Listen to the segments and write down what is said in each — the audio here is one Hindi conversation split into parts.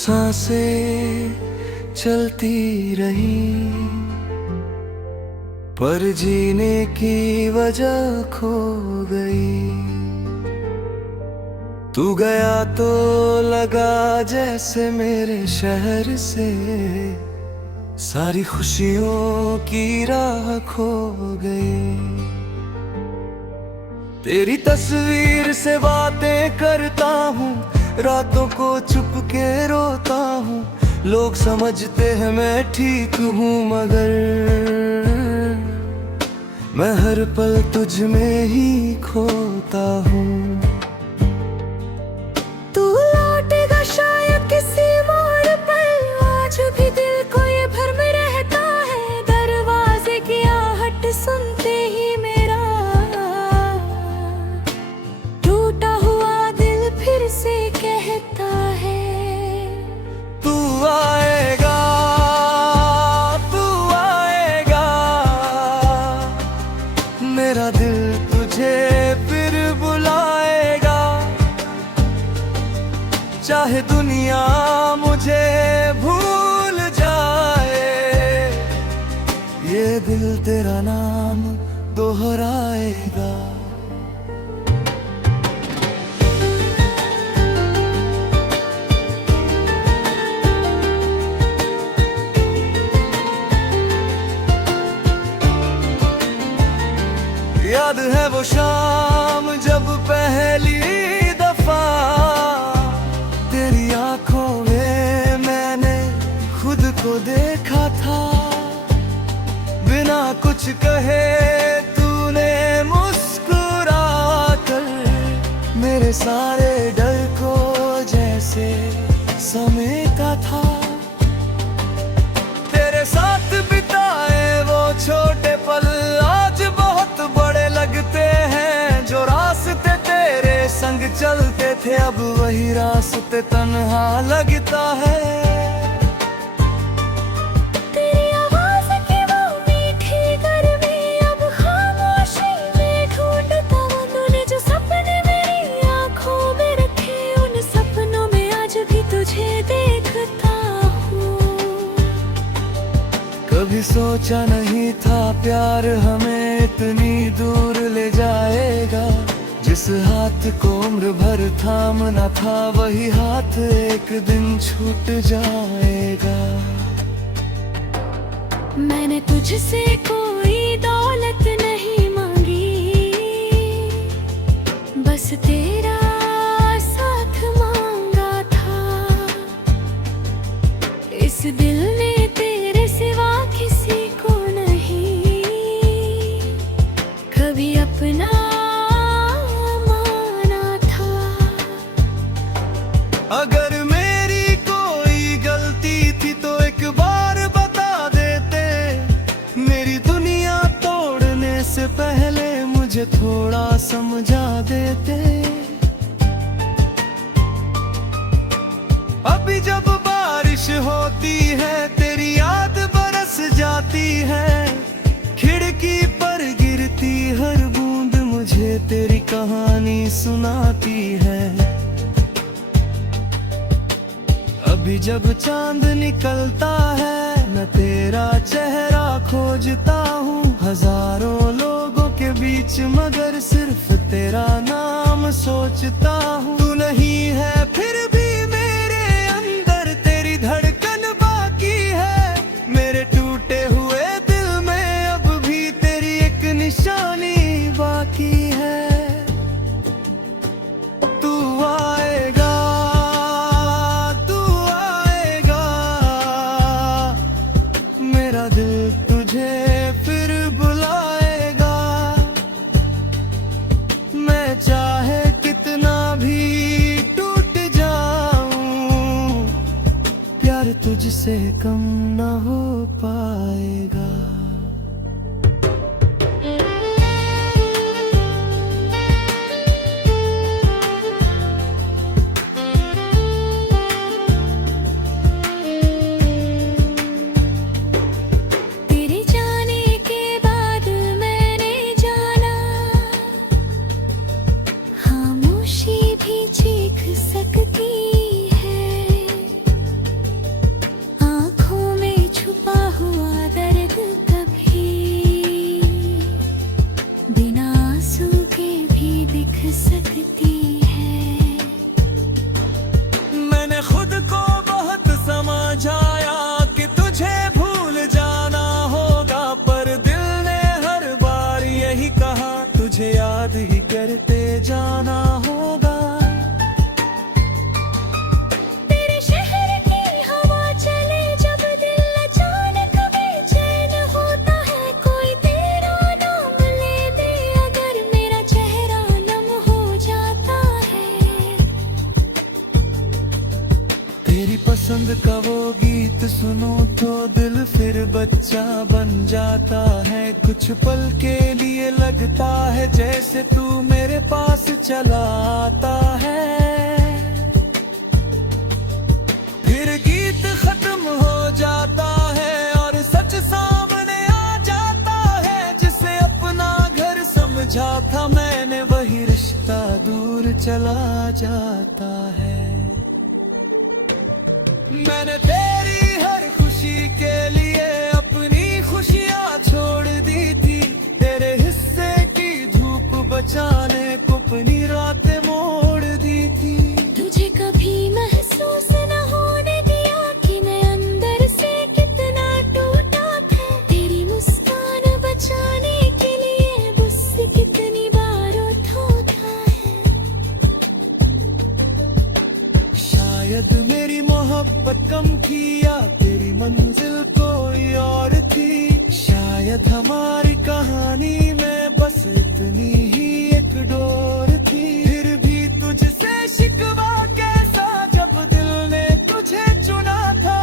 सांसें चलती रही, पर जीने की वजह खो गई। तू गया तो लगा जैसे मेरे शहर से सारी खुशियों की राह खो गई। तेरी तस्वीर से बातें करता हूँ, रातों को छुप के रोता हूँ। लोग समझते हैं मैं ठीक हूँ, मगर मैं हर पल तुझ में ही खोता हूँ। तू लौटेगा शायद किसी मोड़ पर, आज भी दिल को ये भ्रम रहता है। दरवाजे की आहट सुनते ही मेरा टूटा हुआ दिल फिर से कहता है, तू आएगा, तू आएगा। मेरा दिल तुझे फिर बुलाएगा, चाहे दुनिया मुझे भूल जाए। ये दिल तेरा नाम दोहराएगा। याद है वो शाम जब पहली दफा तेरी आंखों में मैंने खुद को देखा था। बिना कुछ कहे तूने मुस्कुरा कर मेरे सारे डर को जैसे समेटा था। तेरे साथ बिताए वो छोटे पल आज बहुत बड़े लगते हैं। जो रास्ते तेरे संग चलते थे अब वही रास्ते तन्हा लगता है। तेरी आवाज की वो मीठी गर्मी अब खामोशी में ढूंढता हूँ। तूने जो सपने मेरी आंखों में रखे, उन सपनों में आज भी तुझे देखता हूँ। कभी सोचा नहीं था प्यार हमें इतनी दूर ले जाएगा। जिस हाथ को उम्र भर थामना था वही हाथ एक दिन छूट जाएगा। मैंने तुझसे कोई दौलत नहीं मांगी, बस तेरा साथ मांगा था। इस दिल ने तेरे सिवा किसी को नहीं कभी अपना माना था। अगर मेरी कोई गलती थी तो एक बार बता देते। मेरी दुनिया तोड़ने से पहले मुझे थोड़ा समझा देते। अभी जब बारिश होती है तेरी याद बरस जाती है। खिड़की पर गिरती हर बूंद मुझे तेरी कहानी सुनाती है। अभी जब चांद निकलता है मैं तेरा चेहरा खोजता हूँ। हजारों लोगों के बीच मगर सिर्फ तेरा नाम सोचता हूँ। तू नहीं है फिर भी मेरे अंदर तेरी धड़कन बाकी है। मेरे टूटे हुए दिल में अब भी तेरी एक निशानी बाकी है। तू आएगा, तू आएगा। मेरा दिल तुझे फिर बुलाएगा। मैं चाहे कितना भी टूट जाऊं, प्यार तुझसे कम ना हो पाएगा। तेरे जाने के बाद मैंने जाना, खामोशी भी चीख सकती है। पसंद का वो गीत सुनूं तो दिल फिर बच्चा बन जाता है। कुछ पल के लिए लगता है जैसे तू मेरे पास चला आता है। फिर गीत खत्म हो जाता है और सच सामने आ जाता है। जिसे अपना घर समझा था मैंने वही रिश्ता दूर चला जाता है। मैंने तेरी हर खुशी के लिए अपनी खुशियाँ छोड़ दी थी। तेरे हिस्से की धूप बचाने को अपनी रातें मोड़ दी थी। तुझे कभी महसूस न होने दिया कि मैं अंदर से कितना टूटा था। तेरी मुस्कान बचाने के लिए मुझसे कितनी बार धोता है। शायद मेरी मोहब्बत कम थी या तेरी मंजिल कोई और थी। शायद हमारी कहानी में बस इतनी ही एक डोर थी। फिर भी तुझसे शिकवा कैसा जब दिल ने तुझे चुना था।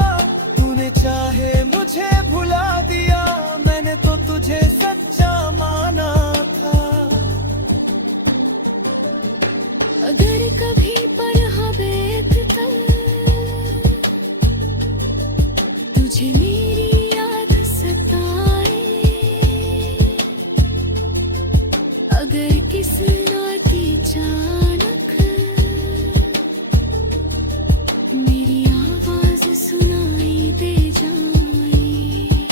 तूने चाहे मुझे भुला दिया, मैंने तो तुझे सच्चा माना था। अगर कभी पढ़ा बेखता तुझे मेरी याद सताए। अगर किस नाती अचानक मेरी आवाज सुनाई दे जाए।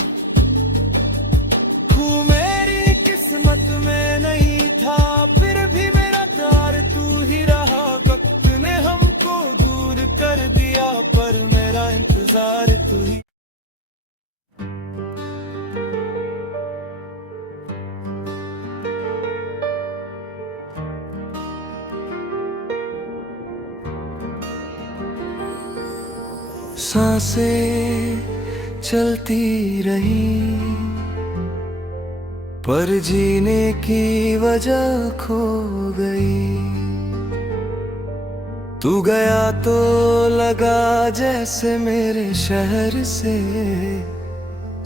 तू मेरी किस्मत में नहीं था, फिर भी मेरा प्यार तू ही रहा। वक्त ने हमको दूर कर दिया पर मेरा इंतजार तू ही। सांसें चलती रही पर जीने की वजह खो गई। तू गया तो लगा जैसे मेरे शहर से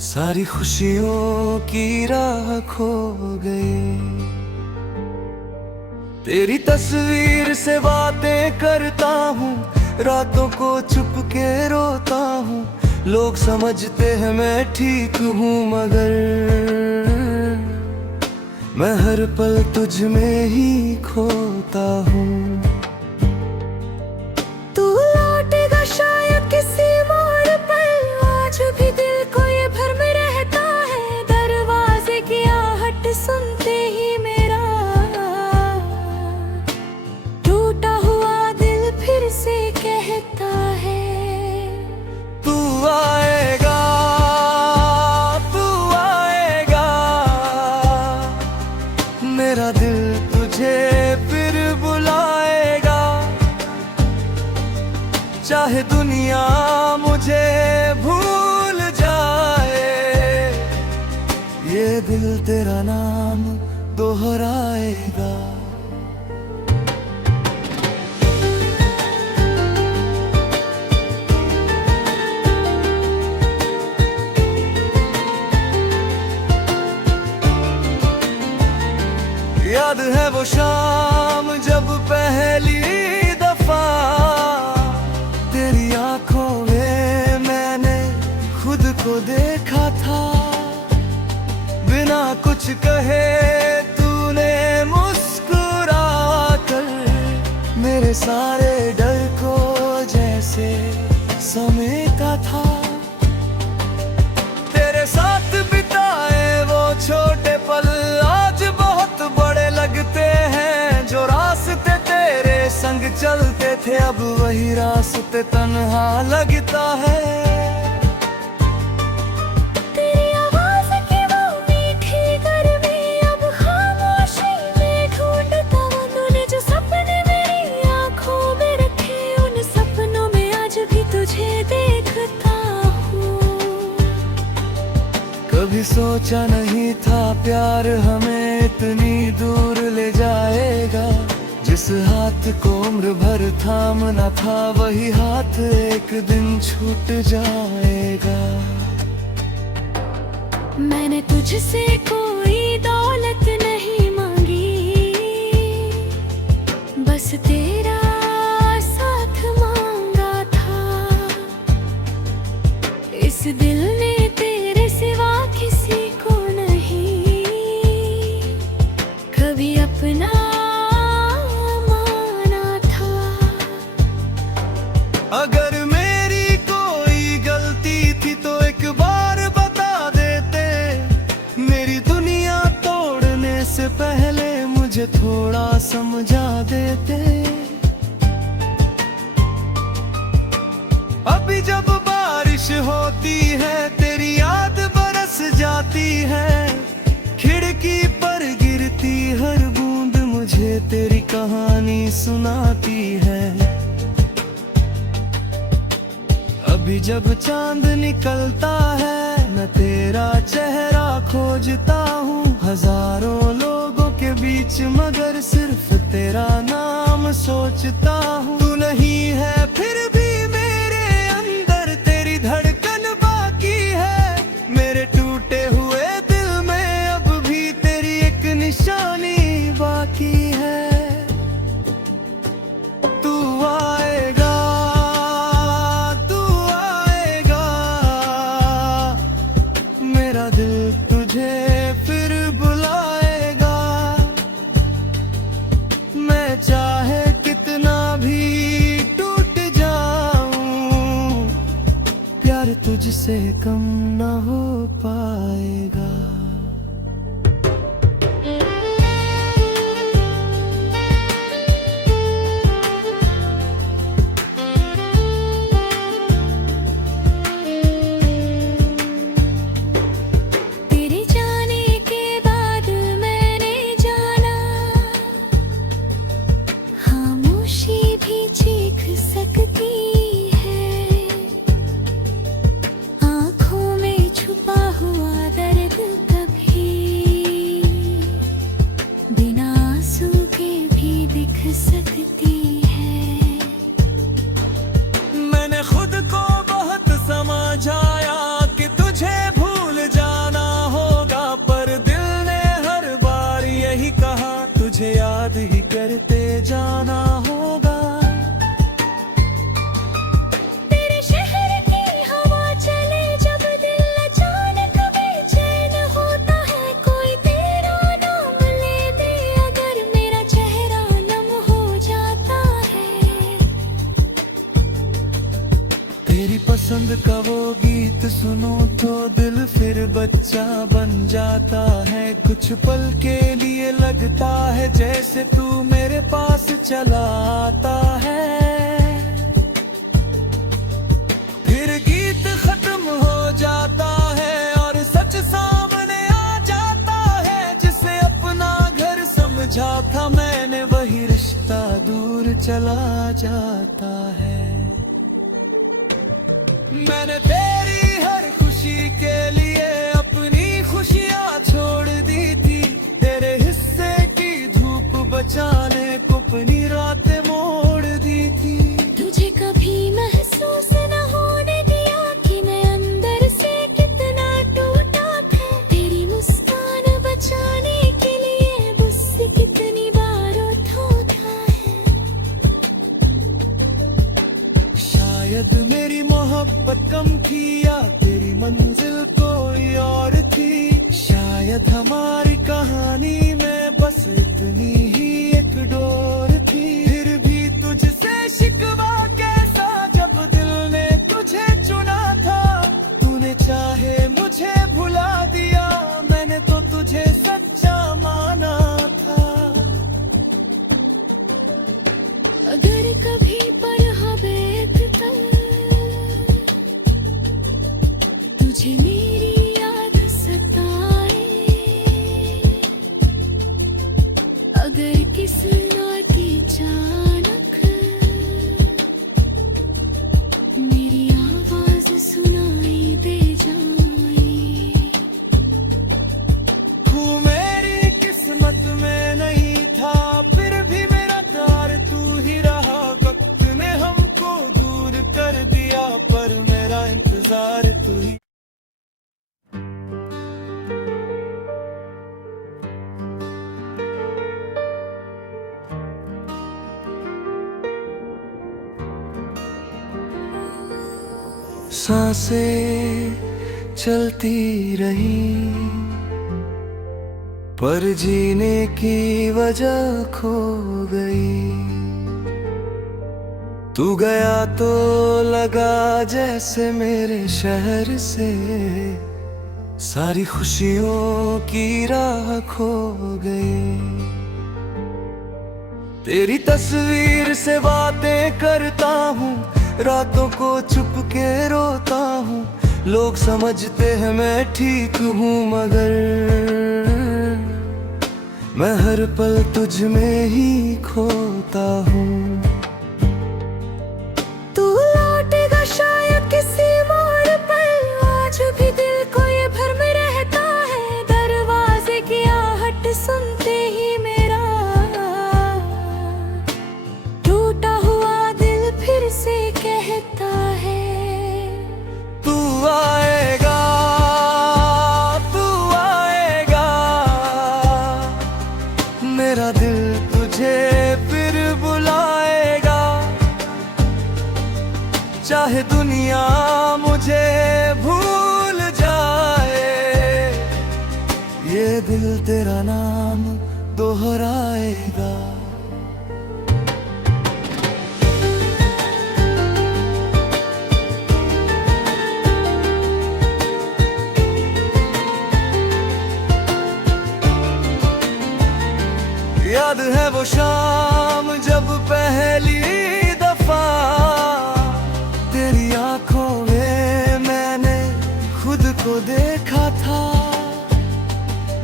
सारी खुशियों की राह खो गई। तेरी तस्वीर से बातें करता हूँ, रातों को छुप के रोता हूँ। लोग समझते हैं मैं ठीक हूँ मगर मैं हर पल तुझ में ही खोता हूँ। तू लौटेगा शायद किसी मोड़ पर, आज भी दिल को ये भ्रम रहता है। दरवाजे की आहट सुनते ही मेरा टूटा हुआ दिल फिर से कहता है तू आएगा, तू आएगा। मेरा दिल तुझे फिर बुलाएगा। चाहे दुनिया मुझे भूल जाए, ये दिल तेरा नाम दोहराएगा। याद है वो शाम जब पहली दफा तेरी आंखों में मैंने खुद को देखा था। बिना कुछ कहे तूने मुस्कुरा कर मेरे सारे डर को जैसे समेटा था। तेरे साथ बिताए वो छोटे पल आज बहुत बड़े लगते हैं। जो रास्ते तेरे संग चलते थे अब वही रास्ते तन्हा लगता है। तेरी आवाज की वो मीठी गर्मी अब खामोशी में ढूंढता हूँ। तूने जो सपने मेरी आंखों में रखे उन सपनों में आज भी तुझे देखता हूँ। कभी सोचा नहीं था प्यार हमें इतनी दूर ले जाएगा। जिस जिस हाथ को उम्र भर थामना था वही हाथ एक दिन छूट जाएगा। मैंने तुझसे कोई दौलत नहीं मांगी, बस तेरा साथ मांगा था। इस दिल ने तेरे सिवा किसी को नहीं कभी अपना माना था। अगर मेरी कोई गलती थी तो एक बार बता देते, मेरी दुनिया तोड़ने से पहले मुझे थोड़ा समझा देते। अभी जब बारिश होती है तेरी याद बरस जाती है, खिड़की पर गिरती हर बूंद मुझे तेरी कहानी सुनाती है। अभी जब चांद निकलता है मैं तेरा चेहरा खोजता हूँ, हजारों लोगों के बीच मगर सिर्फ तेरा नाम सोचता हूँ। तू नहीं है फिर भी मेरे अंदर तेरी धड़कन बाकी है, मेरे टूटे हुए दिल में अब भी तेरी एक निशानी बाकी है। तू आएगा, तू आएगा, मेरा दिल तुझे फिर बुलाएगा। मैं चाहे कितना भी टूट जाऊं, प्यार तुझसे कम ना हो पाएगा। तेरे जाने के बाद मैंने जाना, खामोशी भी चीख सकती है। आँखों में छुपा हुआ दर्द कभी बिना आंसू के भी दिख सकती है। मैंने खुद को बहुत समझाया कि तुझे भूल जाना होगा, पर दिल ने हर बार यही कहा तुझे याद ही करते जाना होगा। तेरे शहर की हवा चले जब दिल अचानक बेचैन होता है, कोई तेरा नाम ले दे अगर मेरा चेहरा नम हो जाता है। तेरी पसंद का वो गीत सुनो तो दिल फिर बच्चा बन जाता है। कुछ पल के लिए लगता है जैसे तू मेरे पास चला आता है, फिर गीत खत्म हो जाता है और सच सामने आ जाता है। जिसे अपना घर समझा था मैंने वही रिश्ता दूर चला जाता है। मैंने तेरी हर खुशी के लिए अपनी खुशियाँ छोड़ दी थी, तेरे हिस्से की धूप बचाने को अपनी रातें मोड़ दी थी। तुझे कभी महसूस न होने दिया कि मैं अंदर से कितना टूटा था। तेरी मुस्कान बचाने के लिए गुस्से कितनी बार धोता है। शायद मेरी मोहब्बत कम थी या तेरी मंजिल कोई और थी, शायद हमारी कहानी में बस इतनी ही एक डोर थी। फिर भी तुझसे शिकवा कैसा जब दिल ने तुझे चुना था, तूने चाहे मुझे भुला दिया, मैंने तो तुझे सच्चा माना था। अगर कभी पर हवेत तुझे मेरी याद सताए, अगर किस्मत अचानक मेरी आवाज सुनाई दे जाए। तू मेरी किस्मत में नहीं था फिर भी मेरा सांसें चलती रही, पर जीने की वजह खो गई। तू गया तो लगा जैसे मेरे शहर से सारी खुशियों की राह खो गई। तेरी तस्वीर से बातें करता हूँ, रातों को छुप के रोता हूँ। लोग समझते हैं मैं ठीक हूँ, मगर मैं हर पल तुझ में ही खोता हूँ। तू लौटेगा शायद किसी मोड़ पर, आज भी दिल को ये भ्रम रहता है। दरवाजे की आहट सुनते ही मेरा टूटा हुआ दिल फिर से कहता है, तू आएगा, तू आएगा, मेरा दिल तुझे फिर बुलाएगा। चाहे दुनिया मुझे भूल जाए, ये दिल तेरा नाम दोहराएगा। याद है वो शाम जब पहली दफा तेरी आंखों में मैंने खुद को देखा था।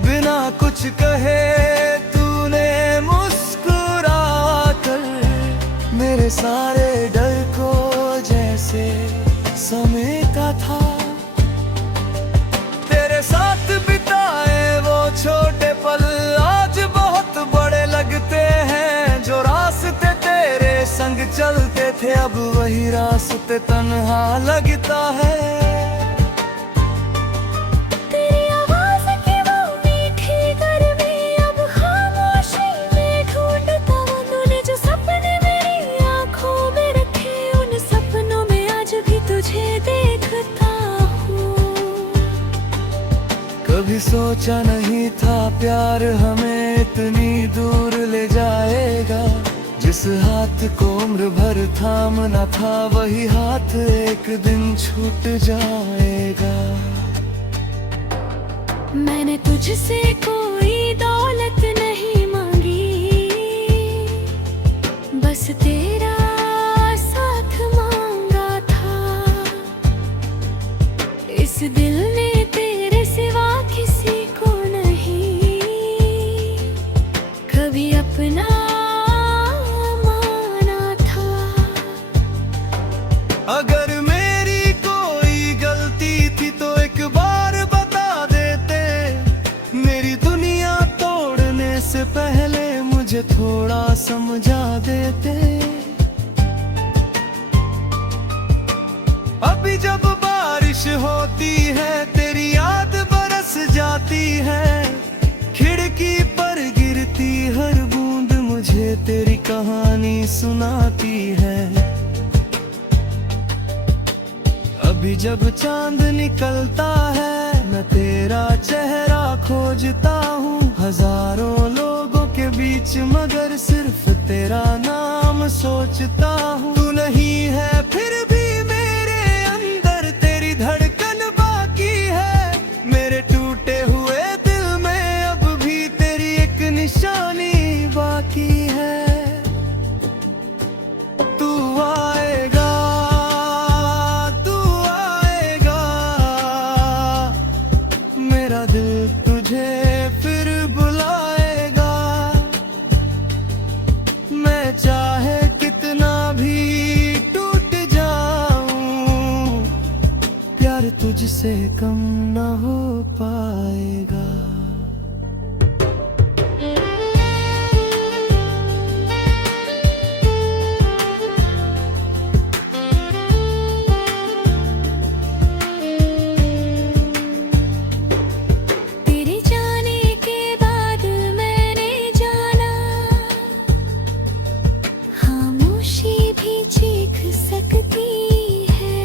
बिना कुछ कहे तूने मुस्कुरा कर मेरे सारे डर को जैसे समेटा था। तेरे साथ बिताए वो छोटे पल आज बहुत बड़े लगते हैं। जो रास्ते तेरे संग चलते थे अब वही रास्ते तन्हा लगता है। तेरी आवाज़ की वो मीठी गर्मी अब खामोशी में ढूंढता हूँ। तूने जो सपने मेरी आँखों में रखे, उन सपनों में आज भी तुझे देखता हूँ। कभी सोचा नहीं था प्यार हमें इतनी दूर ले जाएगा। जिस हाथ को उम्र भर थामना था वही हाथ एक दिन छूट जाएगा। मैंने तुझसे कोई दौलत नहीं मांगी, बस तेरा साथ मांगा था। इस दिल ने तेरे सिवा किसी को नहीं कभी अपना माना था। अगर मेरी कोई गलती थी तो एक बार बता देते। मेरी दुनिया तोड़ने से पहले मुझे थोड़ा समझा देते। अभी जब बारिश होती है तेरी याद बरस जाती है। खिड़की पर गिरती हर बूंद मुझे तेरी कहानी सुनाती है। अभी जब चांद निकलता है मैं तेरा चेहरा खोजता हूँ। हजारों लोगों के बीच मगर सिर्फ तेरा नाम सोचता हूँ। तू नहीं है फिर भी मेरे अंदर तेरी धड़कन बाकी है। मेरे टूटे हुए दिल में अब भी तेरी एक निशानी बाकी है। तू आएगा, तू आएगा, मेरा दिल तुझे फिर बुलाएगा। मैं चाहे कितना भी टूट जाऊं, प्यार तुझसे कम ना हो पाएगा। तेरे जाने के बाद मैंने जाना, खामोशी भी चीख सकती है।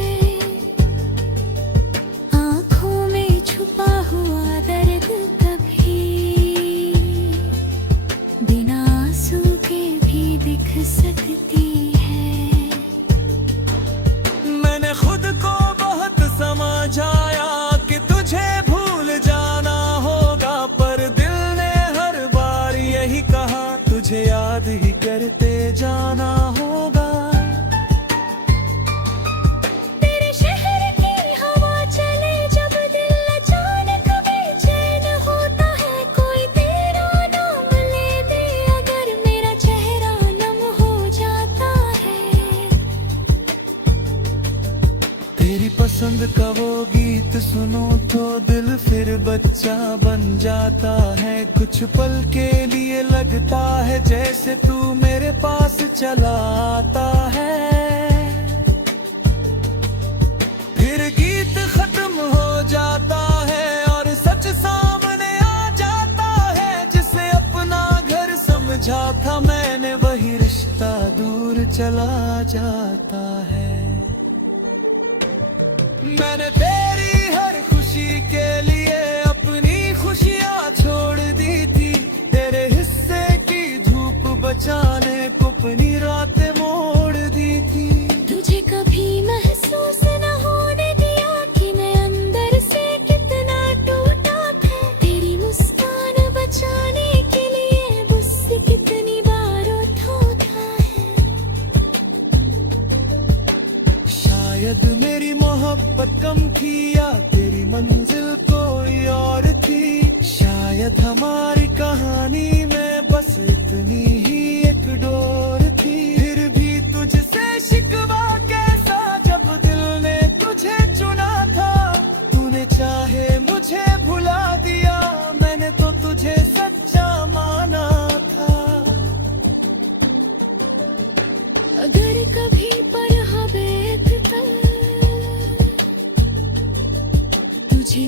सुनो तो दिल फिर बच्चा बन जाता है। कुछ पल के लिए लगता है जैसे तू मेरे पास चला आता है। फिर गीत खत्म हो जाता है और सच सामने आ जाता है। जिसे अपना घर समझा था मैंने, वही रिश्ता दूर चला जाता है। मैंने तेरी हर खुशी के लिए अपनी खुशियाँ छोड़ दी थी। तेरे हिस्से की धूप बचाने को अपनी रातें मोड़ दी थी। तुझे कभी महसूस न होने दिया कि मैं अंदर से कितना टूटा था। तेरी मुस्कान बचाने के लिए गुस्से कितनी बार उठा है। शायद मेरी मोहब्बत कम थी या तेरी मंजिल कोई और थी। शायद हमारी कहानी में बस इतनी ही एक डोर थी। फिर भी तुझसे शिकवा कैसा जब दिल ने तुझे चुना था। तूने चाहे मुझे भुला दिया, मैंने तो तुझे सच्चा माना था। अगर कभी पर हवे तुझे